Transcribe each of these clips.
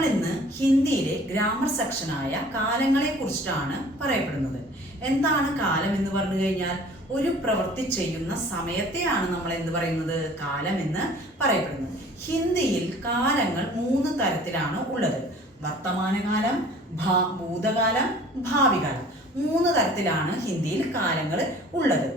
നമ്മൾ ഇന്ന് ഹിന്ദിയിലെ ഗ്രാമർ സെക്ഷനായ കാലങ്ങളെ കുറിച്ചിട്ടാണ് പറയപ്പെടുന്നത്. എന്താണ് കാലം എന്ന് പറഞ്ഞു കഴിഞ്ഞാൽ ഒരു പ്രവൃത്തി ചെയ്യുന്ന സമയത്തെയാണ് നമ്മൾ എന്ത് പറയുന്നത്, കാലം എന്ന് പറയപ്പെടുന്നത്. ഹിന്ദിയിൽ കാലങ്ങൾ 3 തരത്തിലാണ് ഉള്ളത്. വർത്തമാനകാലം, ഭൂതകാലം, ഭാവികാലം. 3 തരത്തിലാണ് ഹിന്ദിയിൽ കാലങ്ങൾ ഉള്ളത്.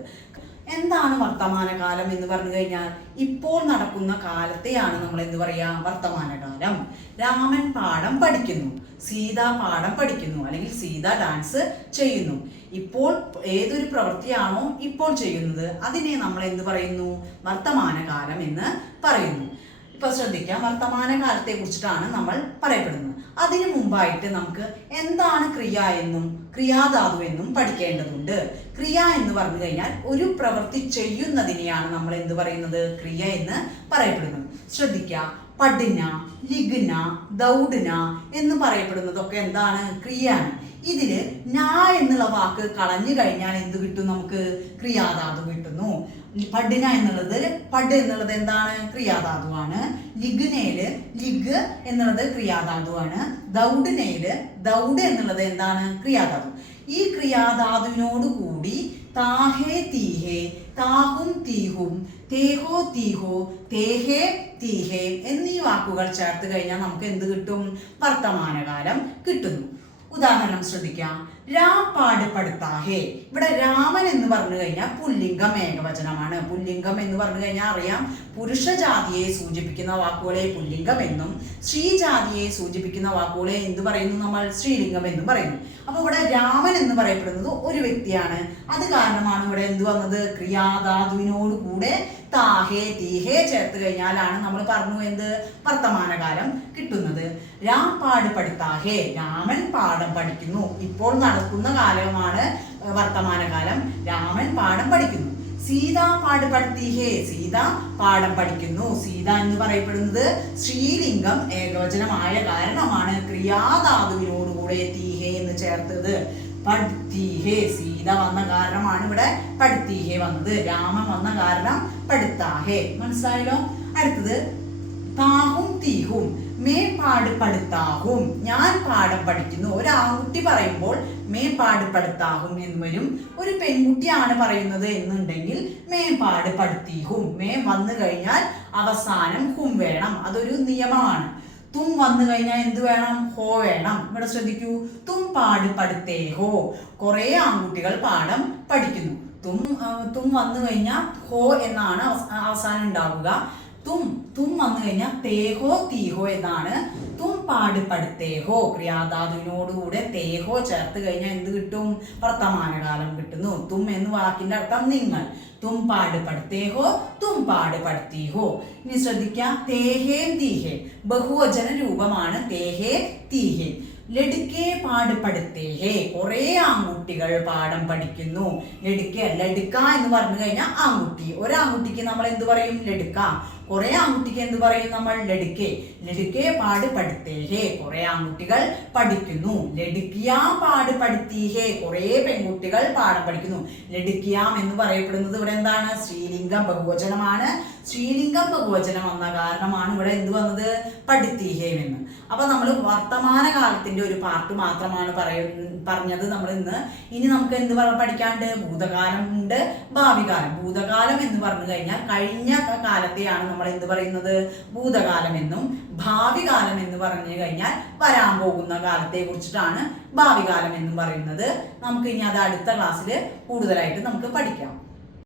എന്താണ് വർത്തമാനകാലം എന്ന് പറഞ്ഞു കഴിഞ്ഞാൽ ഇപ്പോൾ നടക്കുന്ന കാലത്തെയാണ് നമ്മൾ എന്ത് പറയാ, വർത്തമാനകാലം. രാമൻ പാഠം പഠിക്കുന്നു, സീത പാഠം പഠിക്കുന്നു, അല്ലെങ്കിൽ സീത ഡാൻസ് ചെയ്യുന്നു. ഇപ്പോൾ ഏതൊരു പ്രവൃത്തിയാണോ ഇപ്പോൾ ചെയ്യുന്നത് അതിനെ നമ്മൾ എന്ത് പറയുന്നു, വർത്തമാനകാലം എന്ന് പറയുന്നു. ഇപ്പൊ ശ്രദ്ധിക്കാം, വർത്തമാനകാലത്തെ കുറിച്ചിട്ടാണ് നമ്മൾ പറയപ്പെടുന്നത്. അതിനു മുമ്പായിട്ട് നമുക്ക് എന്താണ് ക്രിയ എന്നും ക്രിയാധാതു എന്നും പഠിക്കേണ്ടതുണ്ട്. ക്രിയ എന്ന് പറഞ്ഞു കഴിഞ്ഞാൽ ഒരു പ്രവൃത്തി ചെയ്യുന്നതിനെയാണ് നമ്മൾ എന്ത് പറയുന്നത്, ക്രിയ എന്ന് പറയപ്പെടുന്നത്. ശ്രദ്ധിക്കുക, പഠന, ലിഖന, ദൗഡന എന്ന് പറയപ്പെടുന്നതൊക്കെ എന്താണ്, ക്രിയയാണ്. ഇതില് നാ എന്നുള്ള വാക്ക് കളഞ്ഞു കഴിഞ്ഞാൽ എന്ത് കിട്ടും, നമുക്ക് ക്രിയാധാതു കിട്ടുന്നു. പഠന എന്നുള്ളത്, പഡ് എന്നുള്ളത് എന്താണ്, ക്രിയാധാതുവാണ്. ലിഖനയില് ലിഗ് എന്നുള്ളത് ക്രിയാധാതുവാണ്. ദൗഡനയില് ദൗഡ് എന്നുള്ളത് എന്താണ്, ക്രിയാധാതു. ഈ ക്രിയാധാതുവിനോട് കൂടി താഹേ തീഹേ, താഹും തീഹും, തേഹോ തീഹോ, തേഹേ തീഹേ എന്നീ വാക്കുകൾ ചേർത്ത് കഴിഞ്ഞാൽ നമുക്ക് എന്ത് കിട്ടും, വർത്തമാനകാലം കിട്ടുന്നു. ഉദാഹരണം ശ്രദ്ധിക്കാം, രാപാട് പടുത്താഹേ. ഇവിടെ രാമൻ എന്ന് പറഞ്ഞു കഴിഞ്ഞാൽ പുല്ലിംഗം ഏകവചനമാണ്. പുല്ലിംഗം എന്ന് പറഞ്ഞു കഴിഞ്ഞാൽ അറിയാം, പുരുഷജാതിയെ സൂചിപ്പിക്കുന്ന വാക്കുകളെ പുല്ലിംഗം എന്നും സ്ത്രീജാതിയെ സൂചിപ്പിക്കുന്ന വാക്കുകളെ എന്ത് പറയുന്നു, നമ്മൾ സ്ത്രീലിംഗം എന്നും പറയുന്നു. അപ്പൊ ഇവിടെ രാമൻ എന്ന് പറയപ്പെടുന്നത് ഒരു വ്യക്തിയാണ്. അത് കാരണമാണ് ഇവിടെ എന്ത് വന്നത്, ക്രിയാധാതുവിനോട് കൂടെ താഹേ തീഹേ ചേർത്ത് കഴിഞ്ഞാലാണ് നമ്മൾ പറഞ്ഞു എന്ത്, വർത്തമാനകാലം കിട്ടുന്നത്. രാപാട് പഠിത്താഹേ, രാമൻ പാഠം പഠിക്കുന്നു. ഇപ്പോൾ നടക്കുന്ന കാലമാണ് വർത്തമാനകാലം. രാമൻ പാഠം പഠിക്കുന്നു. സീത പാട് പഠിത്തീഹേ, സീത പാഠം പഠിക്കുന്നു. സീത എന്ന് പറയപ്പെടുന്നത് സ്ത്രീലിംഗം ഏകവചനമായ കാരണമാണ് ക്രിയാധാതുവിനോടുകൂടെ തീഹേ എന്ന് ചേർത്തത്. പഠിത്തീഹേ, സീത വന്ന കാരണമാണ് ഇവിടെ പഠിത്തീഹേ വന്നത്. രാമൻ വന്ന കാരണം പഠിത്താഹേ. മനസ്സിലായല്ലോ? അടുത്തത് താഹും തീഹും, മേ പാട് പഠിത്താഹും, ഞാൻ പാഠം പഠിക്കുന്നു. ഒരു ആൺകുട്ടി പറയുമ്പോൾ മേ പാട് പഠിത്താഹും എന്ന് വരും. ഒരു പെൺകുട്ടിയാണ് പറയുന്നത് എന്നുണ്ടെങ്കിൽ മേ പാട് പഠിത്തീഹും. മേ വന്നു കഴിഞ്ഞാൽ അവസാനം ഹും വേണം, അതൊരു നിയമമാണ്. തും വന്നു കഴിഞ്ഞാൽ എന്ത് വേണം, ഹോ വേണം. ഇവിടെ ശ്രദ്ധിക്കൂ, തും പാട് പഠിത്തേഹോ, കുറെ ആൺകുട്ടികൾ പാഠം പഠിക്കുന്നു. തും വന്നു കഴിഞ്ഞാൽ ഹോ എന്നാണ് അവസാനം ഉണ്ടാവുക. തും വന്നു കഴിഞ്ഞാൽ തേഹോ തീഹോ എന്നാണ്. തും പാട് പഠിത്തേഹോ, ക്രിയാധാതുവിനോടുകൂടെ തേഹോ ചേർത്ത് കഴിഞ്ഞാൽ എന്ത് കിട്ടും, വർത്തമാനകാലം കിട്ടുന്നു. തും എന്ന് വാക്കിന്റെ അർത്ഥം നിങ്ങൾ. തും പാട് പഠിത്തേഹോ, തും പാട് പഠിത്തീഹോ. ഇനി ശ്രദ്ധിക്കാം, തേഹേ തീഹേ ബഹുവചന രൂപമാണ്. തേഹേ തീഹേ. ലടുക്കെ പാട് പഠിത്തേഹേ, കുറെ ആൺകുട്ടികൾ പാഠം പഠിക്കുന്നു. ലടുക്ക, ലടുക്ക എന്ന് പറഞ്ഞു കഴിഞ്ഞാൽ ആൺകുട്ടി. ഒരാൺകുട്ടിക്ക് നമ്മൾ എന്ത് പറയും, ലടുക്ക. കുറെ ആൺകുട്ടിക്ക് എന്ത് പറയും നമ്മൾ, ലടുക്കെ. ലടുക്കെ പാട് പഠിത്തേഹേ, കുറെ ആൺകുട്ടികൾ പഠിക്കുന്നു. ലടുക്കിയാം പാട് പഠിത്തീഹേ, കുറെ പെൺകുട്ടികൾ പാഠം പഠിക്കുന്നു. ലടുക്കിയാം എന്ന് പറയപ്പെടുന്നത് ഇവിടെ എന്താണ്, സ്ത്രീലിംഗം ബഹുവചനമാണ്. സ്ത്രീലിംഗം ബഹുവചനം വന്ന കാരണമാണ് ഇവിടെ എന്ത് വന്നത്, പഠിത്തീഹേ എന്ന്. അപ്പൊ നമ്മൾ വർത്തമാനകാലത്തിന്റെ ഒരു പാർട്ട് മാത്രമാണ് പറഞ്ഞത് നമ്മൾ ഇന്ന്. ഇനി നമുക്ക് എന്ത് പഠിക്കാണ്ട്, ഭൂതകാലം ഉണ്ട്, ഭാവികാലം. ഭൂതകാലം എന്ന് പറഞ്ഞു കഴിഞ്ഞാൽ കഴിഞ്ഞ കാലത്തെയാണ് നമ്മൾ എന്ത് പറയുന്നത്, ഭൂതകാലം എന്നും. ഭാവികാലം എന്ന് പറഞ്ഞു കഴിഞ്ഞാൽ വരാൻ പോകുന്ന കാലത്തെ കുറിച്ചിട്ടാണ് ഭാവികാലം എന്നും പറയുന്നത്. നമുക്ക് ഇനി അത് അടുത്ത ക്ലാസ്സിൽ കൂടുതലായിട്ട് നമുക്ക് പഠിക്കാം.